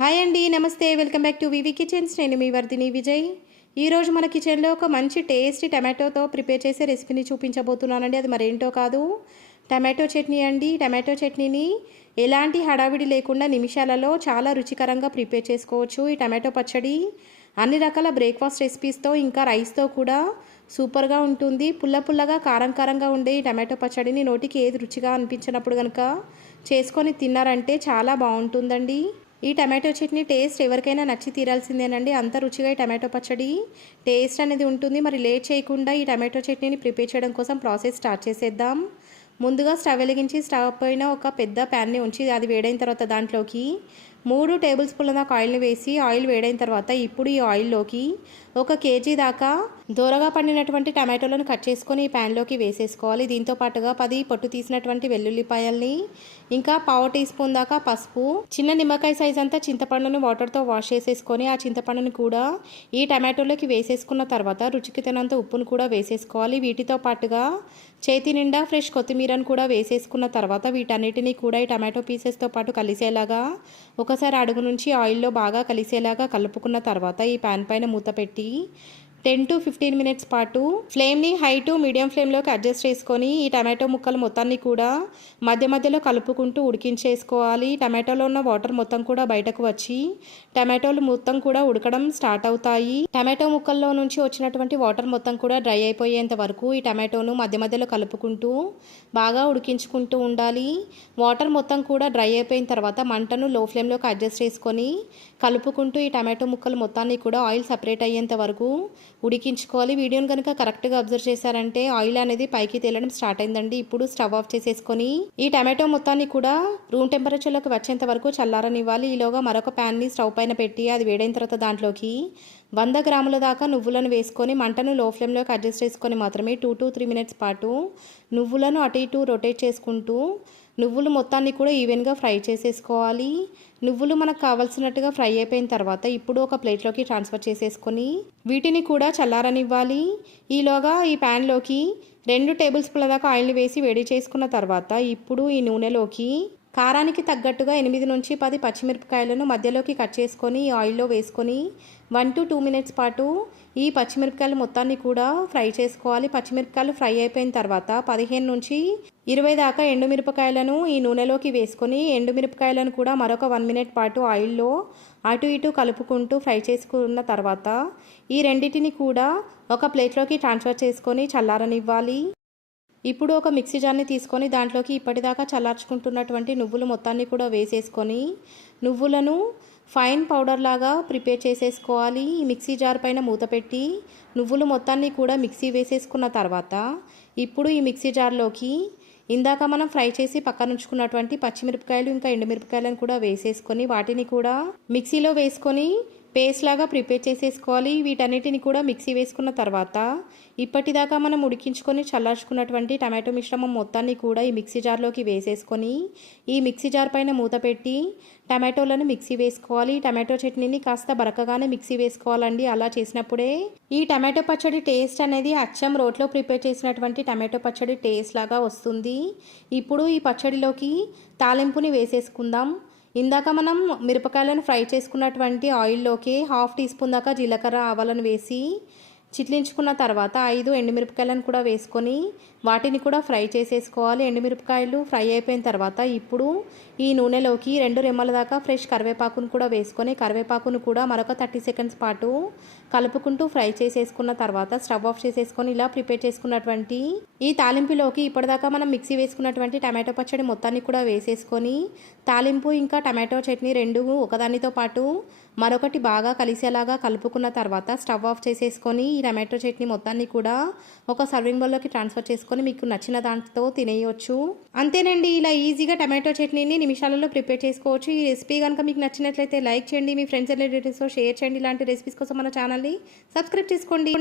Hi అండి నమస్తే. Welcome back to V V kitchens. నేను మీ వర్ధిని విజయ్. ఈరోజు మన కిచెన్లో ఒక మంచి టేస్టీ టమాటోతో ప్రిపేర్ చేసే రెసిపీని చూపించబోతున్నానండి. అది మరేంటో కాదు. టమాటో చట్నీ అండి. టమాటో చట్నీని ఎలాంటి హడావిడి లేకుండా నిమిషాలలో చాలా రుచికరంగా ప్రిపేర్ చేసుకోవచ్చు. ఈ టమాటో పచ్చడి అన్ని రకాల బ్రేక్ఫాస్ట్ రెసిపీస్తో ఇంకా రైస్తో కూడా సూపర్గా ఉంటుంది. పుల్ల పుల్లగా కారం కారంగా ఉండే ఈ టమాటో పచ్చడిని నోటికి ఏది రుచిగా అనిపించినప్పుడు కనుక చేసుకొని తిన్నారంటే చాలా బాగుంటుందండి. ఈ టమాటో చట్నీ టేస్ట్ ఎవరికైనా నచ్చి తీరాల్సిందేనండి. అంత రుచిగా ఈ టమాటో పచ్చడి టేస్ట్ అనేది ఉంటుంది. మరి లేట్ చేయకుండా ఈ టమాటో చట్నీని ప్రిపేర్ చేయడం కోసం ప్రాసెస్ స్టార్ట్ చేసేద్దాం. ముందుగా స్టవ్ వెలిగించి స్టవ్ పైన ఒక పెద్ద ప్యాన్ని ఉంచి అది వేడైన తర్వాత దాంట్లోకి మూడు టేబుల్ స్పూన్ల దాకా ఆయిల్ని వేసి ఆయిల్ వేడైన తర్వాత ఇప్పుడు ఈ ఆయిల్లోకి ఒక కేజీ దాకా దూరగా పండినటువంటి టమాటోలను కట్ చేసుకొని ఈ ప్యాన్లోకి వేసేసుకోవాలి. దీంతో పాటుగా పది పొట్టు తీసినటువంటి వెల్లుల్లిపాయల్ని ఇంకా పావు టీ స్పూన్ దాకా పసుపు చిన్న నిమ్మకాయ సైజ్ అంతా చింతపండుని వాటర్తో వాష్ చేసేసుకొని ఆ చింతపండుని కూడా ఈ టమాటోలోకి వేసేసుకున్న తర్వాత రుచికి తినంత ఉప్పును కూడా వేసేసుకోవాలి. వీటితో పాటుగా చేతి నిండా ఫ్రెష్ కొత్తిమీరను కూడా వేసేసుకున్న తర్వాత వీటన్నిటిని కూడా ఈ టమాటో పీసెస్తో పాటు కలిసేలాగా ఒకసారి అడుగు నుంచి ఆయిల్లో బాగా కలిసేలాగా కలుపుకున్న తర్వాత ఈ ప్యాన్ పైన మూత పెట్టి టెన్ టు ఫిఫ్టీన్ మినిట్స్ పాటు ఫ్లేమ్ని హై టు మీడియం ఫ్లేమ్లోకి అడ్జస్ట్ చేసుకొని ఈ టమాటో ముక్కలు మొత్తాన్ని కూడా మధ్య మధ్యలో కలుపుకుంటూ ఉడికించేసుకోవాలి. టమాటోలో ఉన్న వాటర్ మొత్తం కూడా బయటకు వచ్చి టమాటోలు మొత్తం కూడా ఉడకడం స్టార్ట్ అవుతాయి. టమాటో ముక్కల్లో నుంచి వచ్చినటువంటి వాటర్ మొత్తం కూడా డ్రై అయిపోయేంత వరకు ఈ టమాటోను మధ్య మధ్యలో కలుపుకుంటూ బాగా ఉడికించుకుంటూ ఉండాలి. వాటర్ మొత్తం కూడా డ్రై అయిపోయిన తర్వాత మంటను లో ఫ్లేమ్లోకి అడ్జస్ట్ చేసుకొని కలుపుకుంటూ ఈ టమాటో ముక్కలు మొత్తాన్ని కూడా ఆయిల్ సపరేట్ అయ్యేంత వరకు ఉడికించుకోవాలి. వీడియోని కనుక కరెక్ట్గా అబ్జర్వ్ చేశారంటే ఆయిల్ అనేది పైకి తేలడం స్టార్ట్ అయిందండి. ఇప్పుడు స్టవ్ ఆఫ్ చేసేసుకొని ఈ టమాటో మొత్తాన్ని కూడా రూమ్ టెంపరేచర్లోకి వచ్చేంత వరకు చల్లారనివ్వాలి. ఈలోగా మరొక ప్యాన్ని స్టవ్ పైన పెట్టి అది వేడైన తర్వాత దాంట్లోకి వంద గ్రాముల దాకా నువ్వులను వేసుకొని మంటను లో ఫ్లేమ్లోకి అడ్జస్ట్ చేసుకొని మాత్రమే టూ టు త్రీ మినిట్స్ పాటు నువ్వులను అటు ఇటు రొటేట్ చేసుకుంటూ నువ్వులు మొత్తాన్ని కూడా ఈవెన్గా ఫ్రై చేసేసుకోవాలి. నువ్వులు మనకు కావాల్సినట్టుగా ఫ్రై అయిపోయిన తర్వాత ఇప్పుడు ఒక ప్లేట్లోకి ట్రాన్స్ఫర్ చేసేసుకొని వీటిని కూడా చల్లారనివ్వాలి. ఈలోగా ఈ ప్యాన్లోకి రెండు టేబుల్ స్పూన్ల దాకా ఆయిల్ని వేసి వేడి చేసుకున్న తర్వాత ఇప్పుడు ఈ నూనెలోకి కారానికి తగ్గట్టుగా ఎనిమిది నుంచి పది పచ్చిమిరపకాయలను మధ్యలోకి కట్ చేసుకొని ఈ ఆయిల్లో వేసుకొని వన్ టు టూ మినిట్స్ పాటు ఈ పచ్చిమిరపకాయలు మొత్తాన్ని కూడా ఫ్రై చేసుకోవాలి. పచ్చిమిరపకాయలు ఫ్రై అయిపోయిన తర్వాత పదిహేను నుంచి ఇరవై దాకా ఎండుమిరపకాయలను ఈ నూనెలోకి వేసుకొని ఎండుమిరపకాయలను కూడా మరొక వన్ మినిట్ పాటు ఆయిల్లో అటు ఇటు కలుపుకుంటూ ఫ్రై చేసుకున్న తర్వాత ఈ రెండింటిని కూడా ఒక ప్లేట్లోకి ట్రాన్స్ఫర్ చేసుకొని చల్లారనివ్వాలి. ఇప్పుడు ఒక మిక్సీ జార్ని తీసుకొని దాంట్లోకి ఇప్పటిదాకా చల్లార్చుకుంటున్నటువంటి నువ్వులు మొత్తాన్ని కూడా వేసేసుకొని నువ్వులను ఫైన్ పౌడర్ లాగా ప్రిపేర్ చేసేసుకోవాలి. ఈ మిక్సీ జార్ పైన మూత పెట్టి నువ్వులు మొత్తాన్ని కూడా మిక్సీ వేసేసుకున్న తర్వాత ఇప్పుడు ఈ మిక్సీ జార్లోకి ఇందాక మనం ఫ్రై చేసి పక్కన ఉంచుకున్నటువంటి పచ్చిమిరపకాయలు ఇంకా ఎండుమిరపకాయలను కూడా వేసేసుకొని వాటిని కూడా మిక్సీలో వేసుకొని పేస్ట్ లాగా ప్రిపేర్ చేసేసుకోవాలి. వీటన్నిటిని కూడా మిక్సీ వేసుకున్న తర్వాత ఇప్పటిదాకా మనం ఉడికించుకొని చల్లార్చుకున్నటువంటి టమాటో మిశ్రమం మొత్తాన్ని కూడా ఈ మిక్సీ జార్లోకి వేసేసుకొని ఈ మిక్సీ జార్ పైన మూత పెట్టి టమాటోలను మిక్సీ వేసుకోవాలి. టమాటో చట్నీని కాస్త బరకగానే మిక్సీ వేసుకోవాలండి. అలా చేసినప్పుడే ఈ టమాటో పచ్చడి టేస్ట్ అనేది అచ్చం రోట్లో ప్రిపేర్ చేసినటువంటి టమాటో పచ్చడి టేస్ట్ లాగా వస్తుంది. ఇప్పుడు ఈ పచ్చడిలోకి తాలింపుని వేసేసుకుందాం. ఇందాక మనం మిరపకాయలను ఫ్రై చేసుకున్నటువంటి ఆయిల్లోకి హాఫ్ టీ స్పూన్ దాకా జీలకర్ర ఆవాలను వేసి చిట్లించుకున్న తర్వాత ఐదు ఎండుమిరపకాయలను కూడా వేసుకొని వాటిని కూడా ఫ్రై చేసేసుకోవాలి. ఎండుమిరపకాయలు ఫ్రై అయిపోయిన తర్వాత ఇప్పుడు ఈ నూనెలోకి రెండు రెమ్మల దాకా ఫ్రెష్ కరివేపాకును కూడా వేసుకొని కరివేపాకును కూడా మరొక థర్టీ సెకండ్స్ పాటు కలుపుకుంటూ ఫ్రై చేసేసుకున్న తర్వాత స్టవ్ ఆఫ్ చేసేసుకొని ఇలా ప్రిపేర్ చేసుకున్నటువంటి ఈ తాలింపులోకి ఇప్పటిదాకా మనం మిక్సీ వేసుకున్నటువంటి టమాటో పచ్చడి మొత్తాన్ని కూడా వేసేసుకొని తాలింపు ఇంకా టమాటో చట్నీ రెండు ఒకదానితో పాటు మరొకటి బాగా కలిసేలాగా కలుపుకున్న తర్వాత స్టవ్ ఆఫ్ చేసేసుకొని ఈ టమాటో చట్నీ మొత్తాన్ని కూడా ఒక సర్వింగ్ బౌల్లోకి ట్రాన్స్ఫర్ చేసుకొని మీకు నచ్చిన దాంతో తినేయొచ్చు. అంతేనండి ఇలా ఈజీగా టమాటో చట్నీని నిమిషాలలో ప్రిపేర్ చేసుకోవచ్చు. ఈ రెసిపీ కనుక మీకు నచ్చినట్లయితే లైక్ చేయండి మీ ఫ్రెండ్స్ అండ్ రిలేటివ్స్తో షేర్ చేయండి. ఇలాంటి రెసిపీస్ కోసం మన ఛానల్ని సబ్స్క్రైబ్ చేసుకోండి.